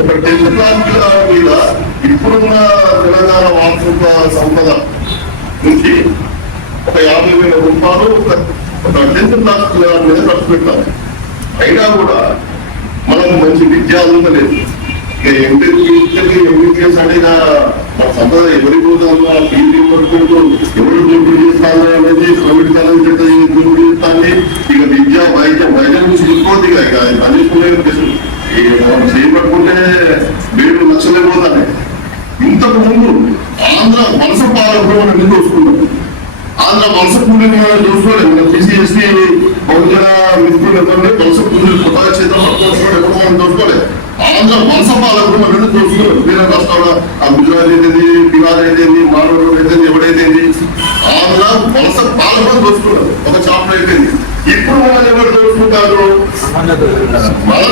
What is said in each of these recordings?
ఒక tenth class మీద ఇప్పుడున్న తెలంగాణ వారసత్వ సంపద నుంచి ఒక యాభై వేల రూపాయలు ఒక ఒక టెన్త్ క్లాస్ మీద ఖర్చు పెట్టాలి. అయినా కూడా మనం మంచి విద్య అందుతలేదు ఇక ఎంపీ ఎంబీబీఎస్ అనేది మన సంపద ఎవరి పోతుందో ఆ ఫీజు పడుకుంటూ ఎవరు దోపిడీ చేస్తాను అనేది కోవిడ్ కాలం దోపిడీ చేస్తాను ఇక విద్య వైద్యం వైద్యం చూసుకోవద్దు ఇక. ఇక అన్నించుకునే మనం చేపట్టుకుంటే వేడు లక్షలే పోతాయి ఇంతకు ముందు ఆంధ్ర వలస పాలకులు మనం ఎందుకు చూసుకున్నాం? ఆంధ్ర వలస కూలీని మనం చూసుకోలేదు. మనం తీసేసి బహుజన మిత్రులు ఎవరిని వలస కూలీలు కొత్తగా చేద్దాం చూసుకోలేదు మనం చూసుకోలేదు. ఆంధ్ర వలస పాలకులు మనం ఎందుకు చూసుకోలేదు వేరే రాష్ట్రాల ఆ గుజరాత్ అయితే బీహార్ అయితే మానవుడు అయితే ఎవడైతేంది ఆంధ్ర వలస పాలకులు చూసుకున్నారు. ఒక చాప్టర్ అయిపోయింది. ఇప్పుడు మనం ఎవరు చూసుకుంటారు? మన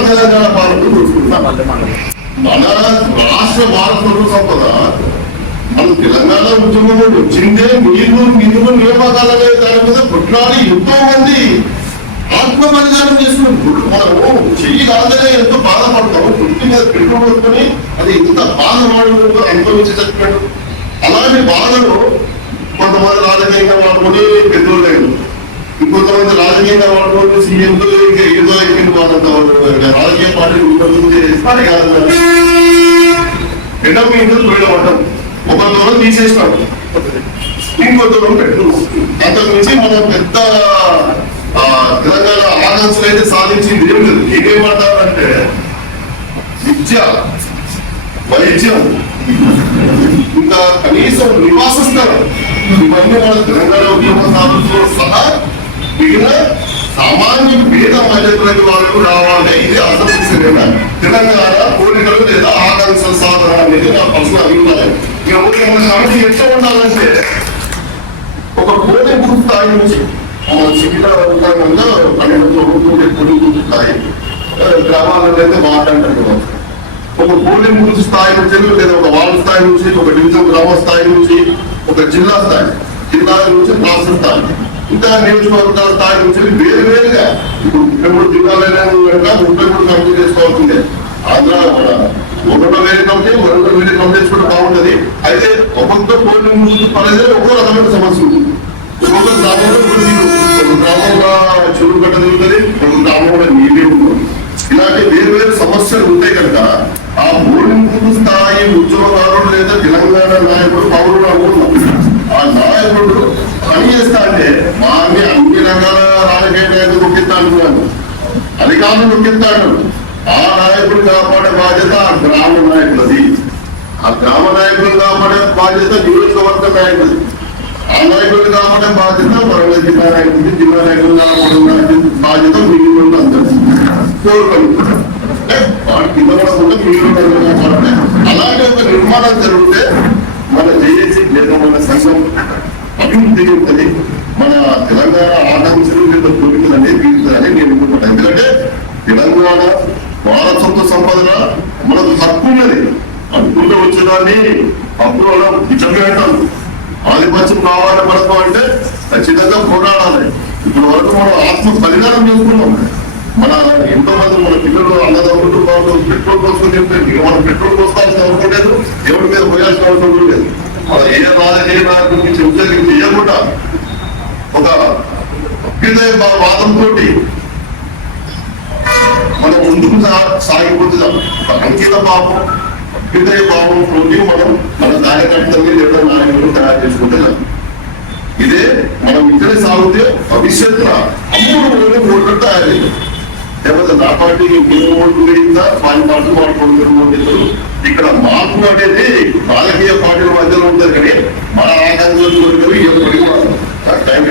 తెలంగాణ పాలకులు చూసుకుంటారు మన రాష్ట్ర వారసత్వ సంపద మన తెలంగాణ ఉద్యమంలో వచ్చిందే మీరు మీరు నియామకాలనే దాని మీద కొట్లాడి ఎంతో మంది ఆత్మ బలిదానం చేసుకున్నారు మనము చెయ్యి కాదనే ఎంతో బాధపడతాము గుర్తు మీద పెట్టుకోబడుకొని అది ఎంత బాధపడుతుందో అనుభవించి చెప్పాడు అలాంటి బాధలు కొంతమంది రాజకీయంగా వాడుకొని పెద్దోళ్ళు ఇంకొంతమంది రాజకీయంగా వాడుకొని సీఎంతో ఇంకా ఏదో అయిపోయింది వాళ్ళంతా రాజకీయ పార్టీలు ఉంటుంది ఇస్తారే కాదు ఎన్నో ఇంట్లో తొలగబడ్డాం ఒక దూరం తీసేస్తాం ఇంకో దూరం పెట్టు అంతకు మించి మనం పెద్ద తెలంగాణ ఆకాంక్షలు అయితే సాధించింది ఏం లేదు. ఏమేమంటారంటే విద్య వైద్యం ఇంకా కనీసం నివాస స్థలం. ఇవన్నీ మన తెలంగాణ ఉద్యమ ఉద్యమకారులతో సహా సామాన్య పేద మధ్యతరగతి వాళ్ళకు రావాలి ఇది అసలు తెలంగాణ కోరికలు లేదా ఆకాంక్షల సాధన అనేది నా పర్సనల్ అభిప్రాయం. ఇక మన సమస్య ఎట్లా ఉండాలంటే ఒక పోలింగ్ బూత్ స్థాయి నుంచి మన సిటీలో ఉండగా పన్నెండు ప్రభుత్వం పోలింగ్ స్థాయి గ్రామాలలో అయితే మాట్లాడటం ఒక పోలింగ్ బూత్ స్థాయి నుంచి లేదా ఒక వార్డు స్థాయి నుంచి ఒక డివిజన్ గ్రామ స్థాయి నుంచి ఒక జిల్లా స్థాయి జిల్లా నుంచి రాష్ట్ర స్థాయి. ఇంకా నియోజకవర్గాల స్థాయి నుంచి వేరు వేరుగా. ఇప్పుడు ముప్పై జిల్లాలైనా ముప్పై మూడు కమిటీ చేసుకోవాల్సిందే. ఆంధ్ర కూడా. ఒకటో వేరే కమిటీ మరొక వేరే కమిటీ కూడా బాగుంటది. అయితే ఒక్కొక్క పోలింగ్ ముందు పనేది ఒక్కో రకమైన సమస్య ఉంటుంది ఒక్కొక్క గ్రామంలో ఒక నీరు, గ్రామంలో చెరువు గడ్డ తిరుగుతుంది ఒక గ్రామంలో నీళ్ళే ఉంటుంది ఇలాంటి వేరు వేరు సమస్యలు ఉంటాయి కనుక ఆ మూడు స్థాయి ఉద్యోగదారుడు లేదా తెలంగాణ నాయకుడు పౌరుడు అనుకున్నాం ఆ నాయకుడు పని చేస్తా అంటే మా అన్ని అన్ని రకాల రాజకీయ నాయకులు నొక్కిస్తా అంటున్నాను అధికారులు నొక్కిస్తాడు ఆ నాయకుడు కాపాడే బాధ్యత ఆ గ్రామ నాయకులది. ఆ గ్రామ నాయకులు కాపాడే బాధ్యత నియోజకవర్గ నాయకులది. ఆ నాయకులు కాపాడే బాధ్యత వరంగల్ జిల్లా నాయకులది. జిల్లా నాయకులు కాపాడే బాధ్యత మిగిలిన అందరూ కోరుకుంటున్నాను. వాటి కింద కూడా మిగిలిన అలాంటి ఒక నిర్మాణం జరుగుతుంది మన జేఏసీ లేదా మన సంఘం అభివృద్ధి ఉంటుంది మన తెలంగాణ ఆకాంక్షలు లేదా కోరికలు అనేది తీరుతుందని నేను అనుకుంటున్నాను ఎందుకంటే తెలంగాణ వారసత్వ సంపాదన మనకు హక్కు ఉన్నది. అనుకుంటూ వచ్చేదాన్ని అప్పుడు అలా విచమేటాలు ఆధిపత్యం కావాలి మనకు అంటే ఖచ్చితంగా పోరాడాలి. ఇప్పుడు వరకు మనం ఆత్మ పరిహారం చేసుకున్నాం. మన ఎంతో మంది మన పిల్లలు అన్నదమ్ములు వాళ్ళు పెట్రోల్ పోసుకుని చెప్తారు ఇక మనం పెట్రోల్ పోసుకోవాల్సిన అవసరం లేదు. ఎవరి మీద పోయాల్సిన అవసరం లేదు. మనం ఏ రాజకీయ నాయకుడి గురించి ఉద్యోగం చేయకుండా ఒక అభ్యుదయ వాదంతో ముందుకు సా- సాగిపోతున్నాం ఒక అంకిత భావం అభ్యుదయ భావంతో మనం మన కార్యకర్తల్ని లేదా నాయకులు తయారు చేసుకుంటే ఇదే మనం ఇక్కడే సాగితే భవిష్యత్తున అమ్ముడు ఓడి ఓట్లు తయారు లేకపోతే నా పార్టీ మీరు ఓట్లు వేయిందా? వాళ్ళ పార్టీ వాళ్ళు ఇక్కడ మార్పు అనేది రాజకీయ పార్టీల మధ్యలో ఉంటుంది కానీ మన ఆకాంక్షలు కోరికలు ఎప్పటికీ టైం